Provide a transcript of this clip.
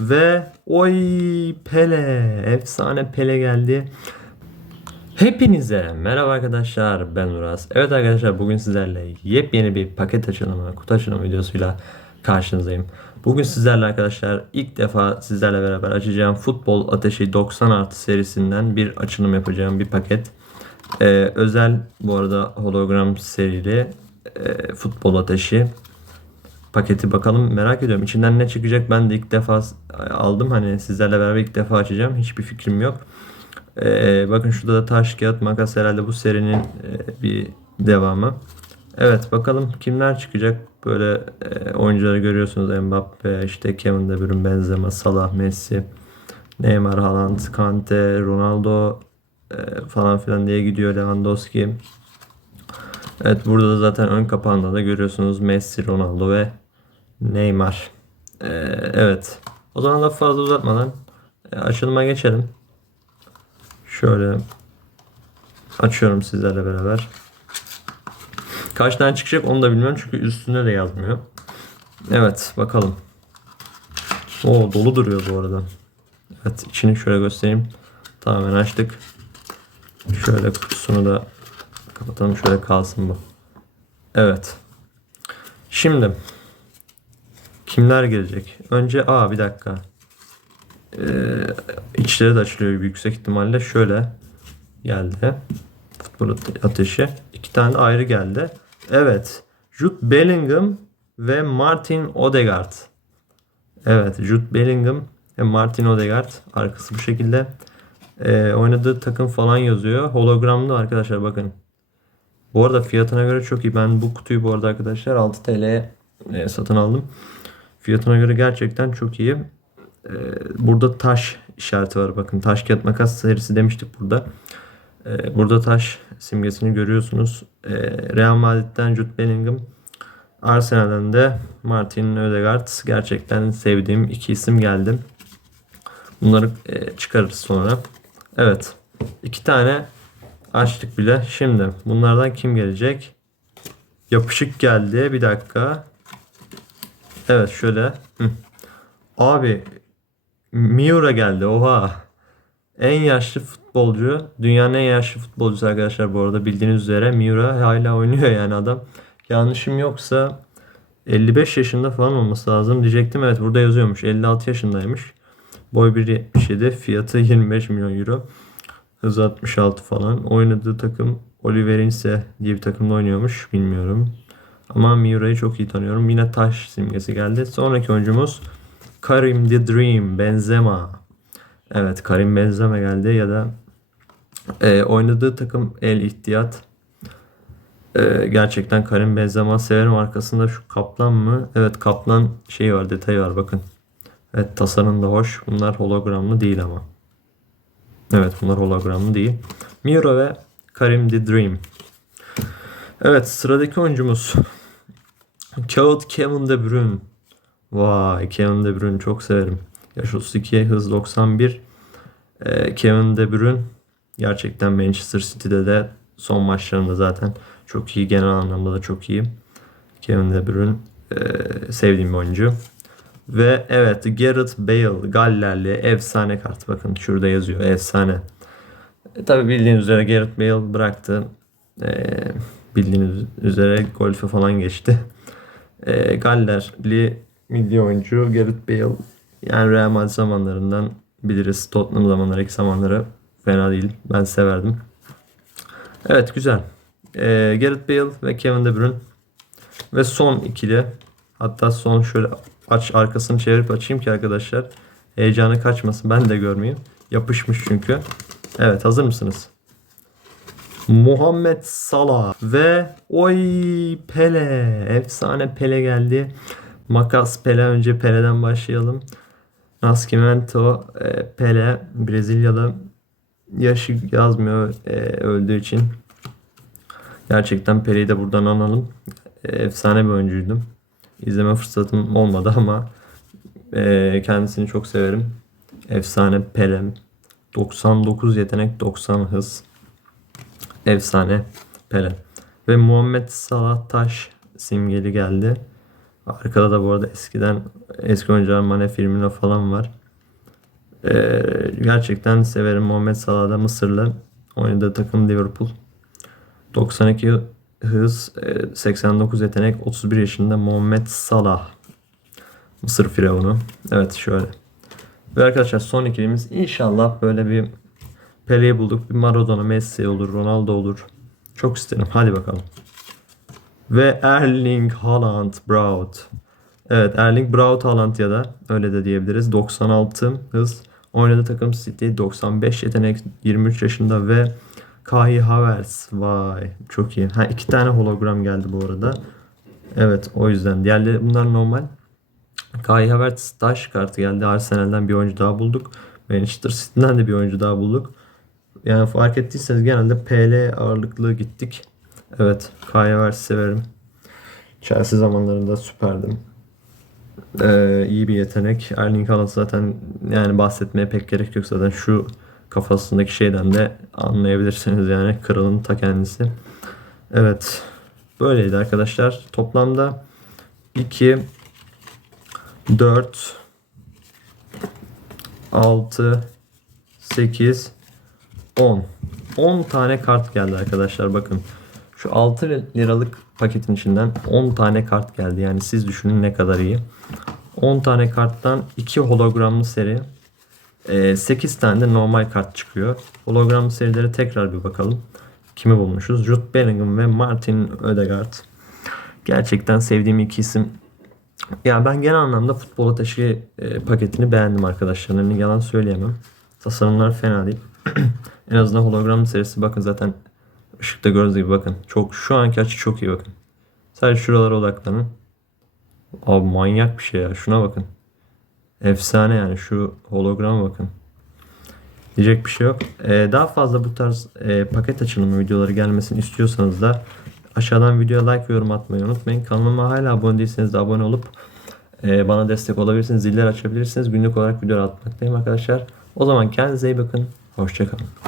Ve oy Pele. Efsane Pele geldi. Hepinize merhaba arkadaşlar ben Uras. Evet arkadaşlar bugün sizlerle yepyeni bir paket açılımı, kutu açılımı videosuyla karşınızdayım. Bugün sizlerle arkadaşlar ilk defa sizlerle beraber açacağım Futbol Ateşi 90 artı serisinden bir açılım yapacağım bir paket. Ee, özel bu arada hologram serili e, Futbol Ateşi paketi bakalım merak ediyorum. İçinden ne çıkacak ben de ilk defa aldım. Hani sizlerle beraber ilk defa açacağım. Hiçbir fikrim yok. Ee, bakın şurada da taş, kağıt, makas herhalde bu serinin e, bir devamı. Evet bakalım kimler çıkacak. Böyle e, oyuncuları görüyorsunuz. Mbappe, işte Kevin De Bruyne, Benzema, Salah, Messi, Neymar, Haaland, Kante, Ronaldo e, falan filan diye gidiyor Lewandowski. Evet burada da zaten ön kapağında da görüyorsunuz Messi, Ronaldo ve Neymar. Ee, evet. O zaman lafı fazla uzatmadan e, açılıma geçelim. Şöyle açıyorum sizlerle beraber. Kaç tane çıkacak onu da bilmiyorum çünkü üstünde de yazmıyor. Evet bakalım. O dolu duruyor bu arada. Evet içini şöyle göstereyim. Tamamen açtık. Şöyle kutusunu da kapatalım şöyle kalsın bu. Evet. Şimdi kimler gelecek? Önce aa bir dakika. Ee, içleri de açılıyor yüksek ihtimalle. Şöyle geldi. Futbol ateşi. İki tane ayrı geldi. Evet. Jude Bellingham ve Martin Odegaard. Evet. Jude Bellingham ve Martin Odegaard. Arkası bu şekilde. Ee, oynadığı takım falan yazıyor. Hologramlı arkadaşlar bakın. Bu arada fiyatına göre çok iyi. Ben bu kutuyu bu arada arkadaşlar 6 TL'ye e, satın aldım. Fiyatına göre gerçekten çok iyi. Ee, burada taş işareti var. Bakın taş kağıt makas serisi demiştik burada. Ee, burada taş simgesini görüyorsunuz. Ee, Real Madrid'den Jude Bellingham. Arsenal'den de Martin Ödegaard. Gerçekten sevdiğim iki isim geldi. Bunları e, çıkarırız sonra. Evet. iki tane açtık bile. Şimdi bunlardan kim gelecek? Yapışık geldi. Bir dakika. Evet şöyle. Hı. Abi Miura geldi. Oha. En yaşlı futbolcu. Dünyanın en yaşlı futbolcusu arkadaşlar bu arada bildiğiniz üzere. Miura hala oynuyor yani adam. Yanlışım yoksa 55 yaşında falan olması lazım diyecektim. Evet burada yazıyormuş. 56 yaşındaymış. Boy 1.77. Fiyatı 25 milyon euro. Hız 66 falan. Oynadığı takım Oliverinse diye bir takımda oynuyormuş. Bilmiyorum. Ama Miura'yı çok iyi tanıyorum. Yine taş simgesi geldi. Sonraki oyuncumuz Karim the Dream Benzema. Evet Karim Benzema geldi ya da e, oynadığı takım El İhtiyat. E, gerçekten Karim Benzema severim. Arkasında şu kaplan mı? Evet kaplan şey var detayı var bakın. Evet tasarım da hoş. Bunlar hologramlı değil ama. Evet bunlar hologramlı değil. Miura ve Karim the Dream. Evet sıradaki oyuncumuz Kağıt Kevin De Bruyne. Vay Kevin De Bruyne çok severim. Yaş 32, hız 91. Ee, Kevin De Bruyne gerçekten Manchester City'de de son maçlarında zaten çok iyi. Genel anlamda da çok iyi. Kevin De Bruyne ee, sevdiğim bir oyuncu. Ve evet Gareth Bale Gallerli efsane kart. Bakın şurada yazıyor efsane. E, tabii bildiğiniz üzere Gareth Bale bıraktı. E, bildiğiniz üzere golfe falan geçti. E, Gallerli milli oyuncu Gareth Bale yani Real Madrid zamanlarından biliriz. Tottenham zamanları, zamanları fena değil. Ben severdim. Evet güzel. E, Gareth Bale ve Kevin De Bruyne ve son ikili hatta son şöyle aç arkasını çevirip açayım ki arkadaşlar heyecanı kaçmasın. Ben de görmeyeyim. Yapışmış çünkü. Evet hazır mısınız? Muhammed Salah ve oy Pele. Efsane Pele geldi. Makas Pele önce Pele'den başlayalım. Nascimento e, Pele Brezilyalı yaşı yazmıyor e, öldüğü için. Gerçekten Pele'yi de buradan analım. E, efsane bir oyuncuydum. İzleme fırsatım olmadı ama e, kendisini çok severim. Efsane Pele. 99 yetenek 90 hız. Efsane Pele. Ve Muhammed Salah Taş simgeli geldi. Arkada da bu arada eskiden eski oyuncular Mane, Firmino falan var. Ee, gerçekten severim Muhammed Salah da Mısırlı. Oynadığı takım Liverpool. 92 hız, e, 89 yetenek, 31 yaşında Muhammed Salah. Mısır firavunu. Evet şöyle. Ve arkadaşlar son ikilimiz inşallah böyle bir Pele'yi bulduk. Bir Maradona, Messi olur, Ronaldo olur. Çok isterim. Hadi bakalım. Ve Erling Haaland Braut. Evet Erling Braut Haaland ya da öyle de diyebiliriz. 96 hız. Oynadığı takım City 95 yetenek 23 yaşında ve Kai Havertz. Vay çok iyi. Ha iki tane hologram geldi bu arada. Evet o yüzden. Diğerleri bunlar normal. Kai Havertz taş kartı geldi. Arsenal'den bir oyuncu daha bulduk. Manchester City'den de bir oyuncu daha bulduk. Yani fark ettiyseniz genelde PL ağırlıklı gittik. Evet Havertz'i severim. Chelsea zamanlarında süperdim. Ee, iyi bir yetenek. Erling Haaland zaten yani bahsetmeye pek gerek yok zaten şu kafasındaki şeyden de anlayabilirsiniz yani kralın ta kendisi. Evet. Böyleydi arkadaşlar. Toplamda 2 4 6 8 10 10 tane kart geldi arkadaşlar bakın. Şu 6 liralık paketin içinden 10 tane kart geldi. Yani siz düşünün ne kadar iyi. 10 tane karttan 2 hologramlı seri. 8 tane de normal kart çıkıyor. Hologramlı serilere tekrar bir bakalım. Kimi bulmuşuz? Jude Bellingham ve Martin Ödegaard. Gerçekten sevdiğim iki isim. Ya ben genel anlamda futbol ateşi e, paketini beğendim arkadaşlar. Yani yalan söyleyemem. Tasarımlar fena değil. en azından hologram serisi bakın zaten ışıkta gördüğünüz gibi bakın. Çok şu anki açı çok iyi bakın. Sadece şuralara odaklanın. Abi manyak bir şey ya. Şuna bakın. Efsane yani şu holograma bakın. Diyecek bir şey yok. Ee, daha fazla bu tarz e, paket açılımı videoları gelmesini istiyorsanız da aşağıdan videoya like ve yorum atmayı unutmayın. Kanalıma hala abone değilseniz de abone olup e, bana destek olabilirsiniz. Ziller açabilirsiniz. Günlük olarak video atmaktayım arkadaşlar. O zaman kendinize iyi bakın. Hoşçakalın.